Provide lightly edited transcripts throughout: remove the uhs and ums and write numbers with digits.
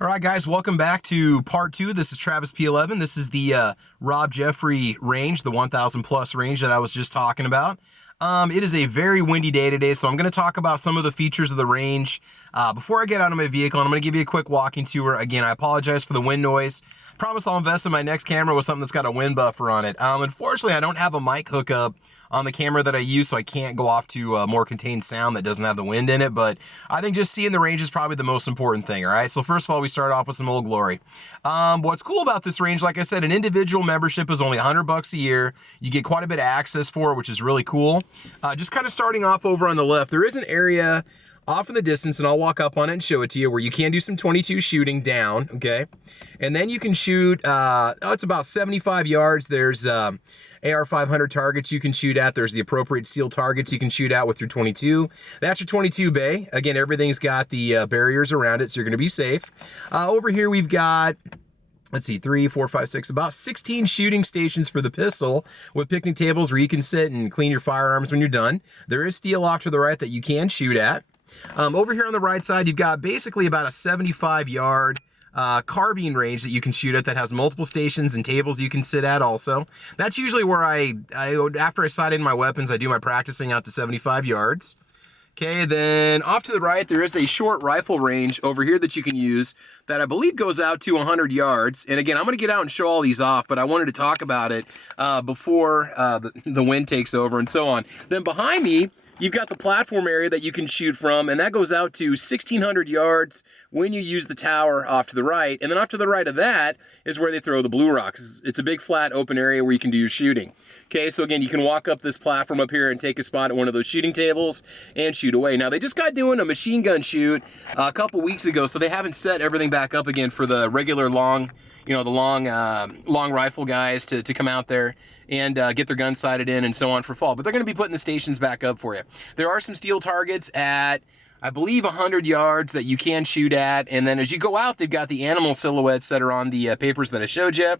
All right, guys, welcome back to part two. This is Travis P11. This is the Robb Jeffrey range, the 1,000 plus range that I was just talking about. It is a very windy day today, so I'm going to talk about some of the features of the range. Before I get out of my vehicle, I'm going to give you a quick walking tour. Again, I apologize for the wind noise. Promise I'll invest in my next camera with something that's got a wind buffer on it. Unfortunately, I don't have a mic hookup on the camera that I use, so I can't go off to more contained sound that doesn't have the wind in it, but I think just seeing the range is probably the most important thing, all right? So first of all, we start off with some Old Glory. What's cool about this range, like I said, an individual membership is only $100 a year. You get quite a bit of access for it, which is really cool. Just kind of starting off over on the left, there is an area off in the distance, and I'll walk up on it and show it to you, where you can do some 22 shooting down, okay? And then you can shoot, it's about 75 yards. There's AR 500 targets you can shoot at. There's the appropriate steel targets you can shoot at with your 22. That's your 22 bay. Again, everything's got the barriers around it, so you're gonna be safe. Over here we've got, let's see, 3, 4, 5, 6, about 16 shooting stations for the pistol with picnic tables where you can sit and clean your firearms when you're done. There is steel off to the right that you can shoot at. Over here on the right side, you've got basically about a 75-yard carbine range that you can shoot at that has multiple stations and tables you can sit at also. That's usually where after I sight in my weapons, I do my practicing out to 75 yards. Okay, then off to the right, there is a short rifle range over here that you can use that I believe goes out to 100 yards. And again, I'm going to get out and show all these off, but I wanted to talk about it before the wind takes over and so on. Then behind me, you've got the platform area that you can shoot from, and that goes out to 1,600 yards when you use the tower off to the right. And then off to the right of that is where they throw the blue rocks. It's a big flat open area where you can do your shooting. Okay, so again, you can walk up this platform up here and take a spot at one of those shooting tables and shoot away. Now, they just got doing a machine gun shoot a couple weeks ago, so they haven't set everything back up again for the regular long, the long rifle guys to come out there and get their guns sighted in and so on for fall. But they're going to be putting the stations back up for you. There are some steel targets at, I believe, 100 yards that you can shoot at. And then as you go out, they've got the animal silhouettes that are on the papers that I showed you.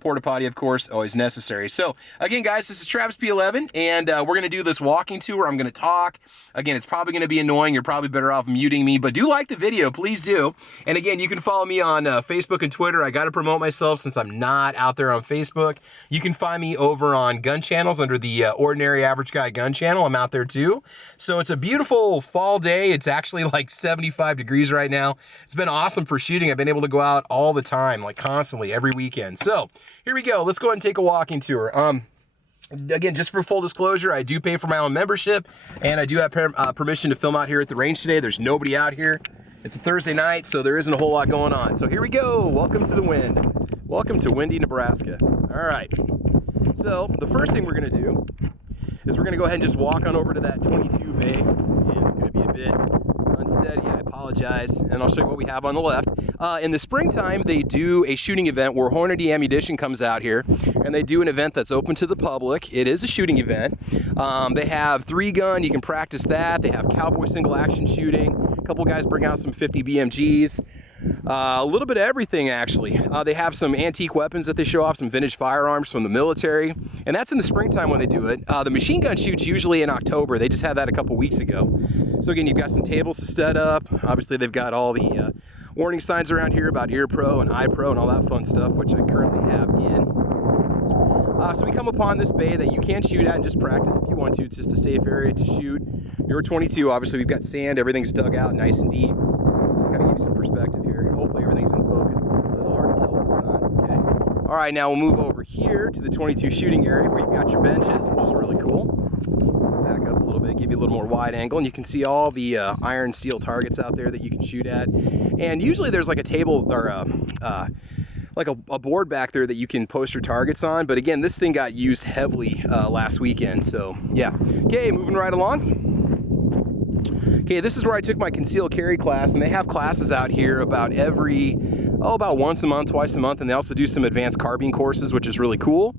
Porta potty, of course, always necessary. So again, guys, this is Travis P11, and we're going to do this walking tour. I'm going to talk. Again, it's probably going to be annoying. You're probably better off muting me, but do like the video, please do. And again, you can follow me on Facebook and Twitter. I got to promote myself since I'm not out there on Facebook. You can find me over on gun channels under the Ordinary Average Guy gun channel. I'm out there too. So it's a beautiful fall day. It's actually like 75 degrees right now. It's been awesome for shooting. I've been able to go out all the time, like constantly, every weekend. So here we go. Let's go ahead and take a walking tour. Again, just for full disclosure, I do pay for my own membership, and I do have permission to film out here at the range today. There's nobody out here. It's a Thursday night, so there isn't a whole lot going on. So here we go. Welcome to the wind. Welcome to windy Nebraska. All right. So the first thing we're going to do is we're going to go ahead and just walk on over to that 22 bay. And it's going to be a bit unsteady. I apologize, and I'll show you what we have on the left. In the springtime, they do a shooting event where Hornady Ammunition comes out here, and they do an event that's open to the public. It is a shooting event. They have 3-gun. You can practice that. They have cowboy single action shooting. A couple guys bring out some 50 BMGs. A little bit of everything, actually. They have some antique weapons that they show off, some vintage firearms from the military, and that's in the springtime when they do it. The machine gun shoot's usually in October. They just had that a couple weeks ago. So again, you've got some tables to set up. Obviously, they've got all the warning signs around here about ear pro and eye pro and all that fun stuff, which I currently have in. So we come upon this bay that you can shoot at and just practice if you want to. It's just a safe area to shoot your 22. Obviously, we've got sand. Everything's dug out nice and deep. Just kind of give you some perspective here. Hopefully everything's in focus. It's a little hard to tell with the sun. Okay. All right, now we'll move over here to the 22 shooting area where you've got your benches, which is really cool. Back up a little bit, give you a little more wide angle, and you can see all the iron steel targets out there that you can shoot at. And usually there's like a table or like a board back there that you can post your targets on. But again, this thing got used heavily last weekend. So yeah. Okay, moving right along. Okay, this is where I took my concealed carry class, and they have classes out here about about once a month, twice a month, and they also do some advanced carbine courses, which is really cool.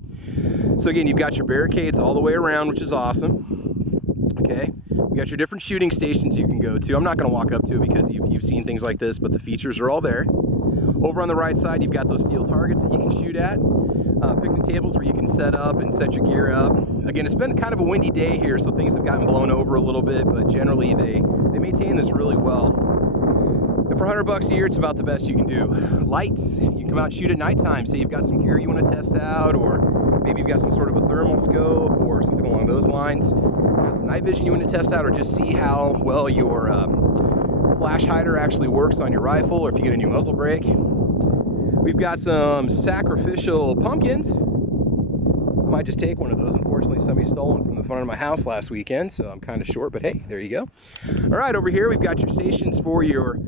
So again, you've got your barricades all the way around, which is awesome. Okay, you got your different shooting stations you can go to. I'm not going to walk up to it because you've seen things like this, but the features are all there. Over on the right side, you've got those steel targets that you can shoot at. Picnic tables where you can set up and set your gear up. Again, it's been kind of a windy day here, so things have gotten blown over a little bit, but generally they maintain this really well. for $100 a year, it's about the best you can do. Lights, you can come out and shoot at nighttime. Say you've got some gear you want to test out, or maybe you've got some sort of a thermal scope or something along those lines. You've got some night vision you want to test out, or just see how well your flash hider actually works on your rifle, or if you get a new muzzle brake. We've got some sacrificial pumpkins. I might just take one of those. Unfortunately, somebody stole one from the front of my house last weekend, so I'm kind of short, but hey, there you go. All right, over here we've got your stations for your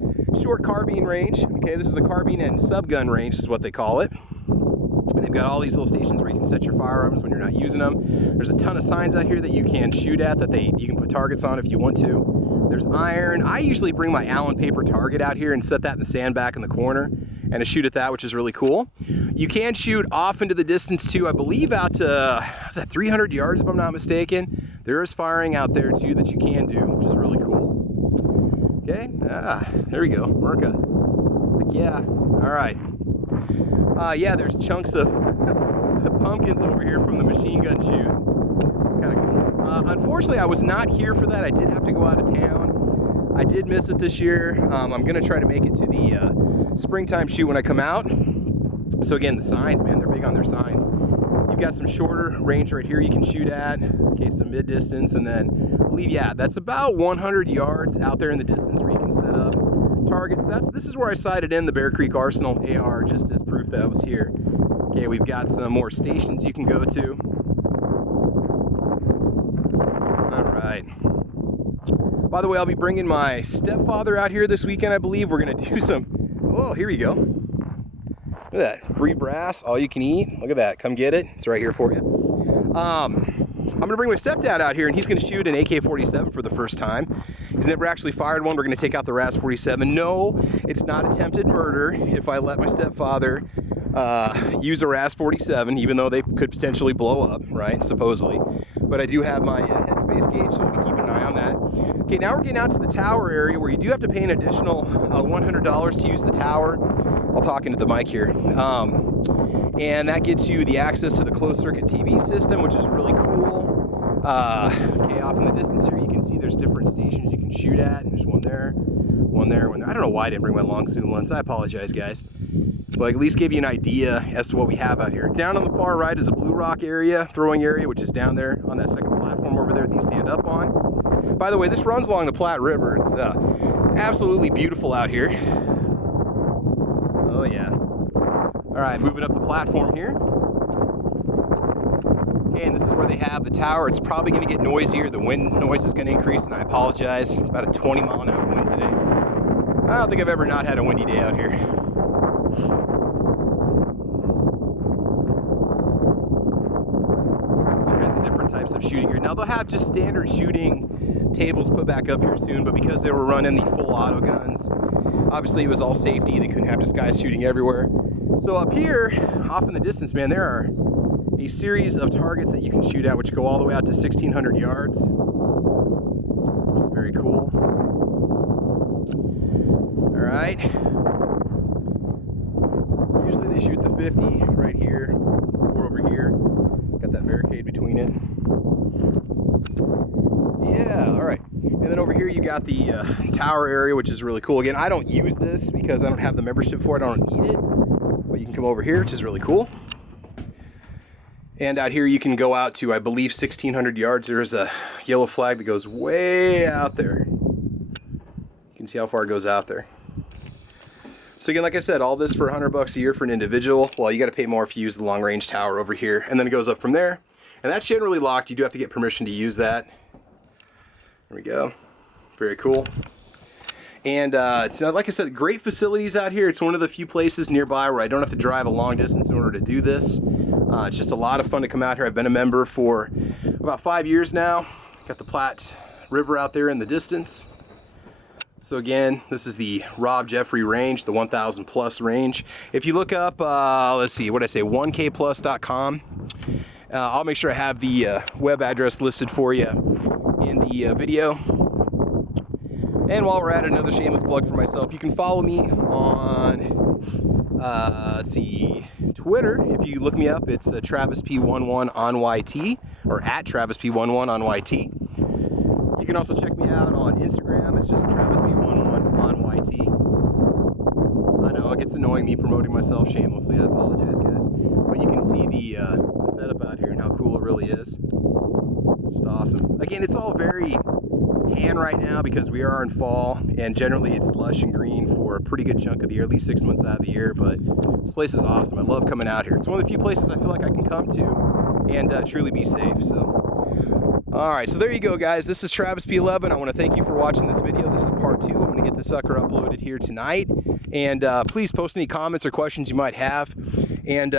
short carbine range. Okay, this is the carbine and subgun range is what they call it. And they've got all these little stations where you can set your firearms when you're not using them. There's a ton of signs out here that you can shoot at that you can put targets on if you want to. There's iron. I usually bring my Allen paper target out here and set that in the sandbag in the corner and to shoot at that, which is really cool. You can shoot off into the distance too, I believe out to, is that 300 yards if I'm not mistaken? There is firing out there too that you can do, which is really cool. Okay, there we go, Merca. Heck yeah, all right. Yeah, there's chunks of pumpkins over here from the machine gun shoot. It's kind of cool. Unfortunately, I was not here for that. I did have to go out of town. I did miss it this year. I'm gonna try to make it to the springtime shoot when I come out. So again, the signs, man, they're big on their signs. You've got some shorter range right here you can shoot at. Okay, some mid distance, and then I believe, yeah, that's about 100 yards out there in the distance where you can set up targets. This is where I sighted in the Bear Creek Arsenal AR just as proof that I was here. Okay, we've got some more stations you can go to. All right. By the way, I'll be bringing my stepfather out here this weekend, I believe. We're going to do some, oh, here we go. Look at that, free brass, all you can eat. Look at that, come get it. It's right here for you. I'm going to bring my stepdad out here, and he's going to shoot an AK-47 for the first time. He's never actually fired one. We're going to take out the RAS-47. No, it's not attempted murder if I let my stepfather use a RAS-47, even though they could potentially blow up, right, supposedly. But I do have my headspace gauge, so we'll be keeping an eye on that. Okay, now we're getting out to the tower area where you do have to pay an additional $100 to use the tower. I'll talk into the mic here. And that gets you the access to the closed circuit TV system, which is really cool. Okay, off in the distance here, you can see there's different stations you can shoot at. There's one there, one there, one there. I don't know why I didn't bring my long zoom lens. I apologize, guys. But at least give you an idea as to what we have out here. Down on the far right is a Blue Rock area, throwing area, which is down there on that second platform over there that you stand up on. By the way, this runs along the Platte River. It's absolutely beautiful out here. Oh yeah. All right, moving up the platform here. Okay, and this is where they have the tower. It's probably going to get noisier. The wind noise is going to increase, and I apologize. It's about a 20-mile-an-hour wind today. I don't think I've ever not had a windy day out here. All kinds of different types of shooting here. Now, they'll have just standard shooting tables put back up here soon, but because they were running the full auto guns, obviously it was all safety. They couldn't have just guys shooting everywhere. So up here, off in the distance, man, there are a series of targets that you can shoot at, which go all the way out to 1,600 yards, which is very cool. All right. Usually they shoot the 50 right here or over here. Got that barricade between it. Yeah, all right. And then over here you got the tower area, which is really cool. Again, I don't use this because I don't have the membership for it. I don't need it. But you can come over here, which is really cool. And out here you can go out to, I believe, 1,600 yards. There is a yellow flag that goes way out there. You can see how far it goes out there. So again, like I said, all this for $100 a year for an individual. Well, you got to pay more if you use the long range tower over here. And then it goes up from there. And that's generally locked. You do have to get permission to use that. There we go. Very cool. And it's, like I said, great facilities out here. It's one of the few places nearby where I don't have to drive a long distance in order to do this. It's just a lot of fun to come out here. I've been a member for about 5 years now. Got the Platte River out there in the distance. So again, this is the Robb Jeffrey range, the 1,000 plus range. If you look up, let's see, what did I say, 1kplus.com. I'll make sure I have the web address listed for you in the video. And while we're at it, another shameless plug for myself. You can follow me on, let's see, Twitter. If you look me up, it's TravisP11 on YT, or at TravisP11 on YT. You can also check me out on Instagram. It's just TravisP11 on YT. dog. It's annoying me promoting myself shamelessly. I apologize, guys. But you can see the setup out here and how cool it really is. It's just awesome. Again, it's all very tan right now because we are in fall, and generally it's lush and green for a pretty good chunk of the year, at least 6 months out of the year. But this place is awesome. I love coming out here. It's one of the few places I feel like I can come to and truly be safe. So all right, so there you go, guys. This is Travis P11. I want to thank you for watching this video. This is part 2. I'm going to get this sucker uploaded here tonight. And please post any comments or questions you might have. And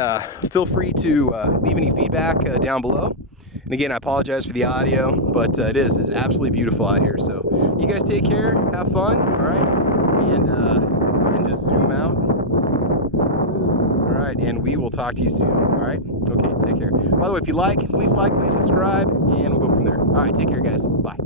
feel free to leave any feedback down below. And again, I apologize for the audio, but it's absolutely beautiful out here. So you guys take care, have fun, all right? And let's go ahead and just zoom out. All right, and we will talk to you soon, all right? Okay, take care. By the way, if you like, please subscribe, and we'll go from there. All right, take care, guys. Bye.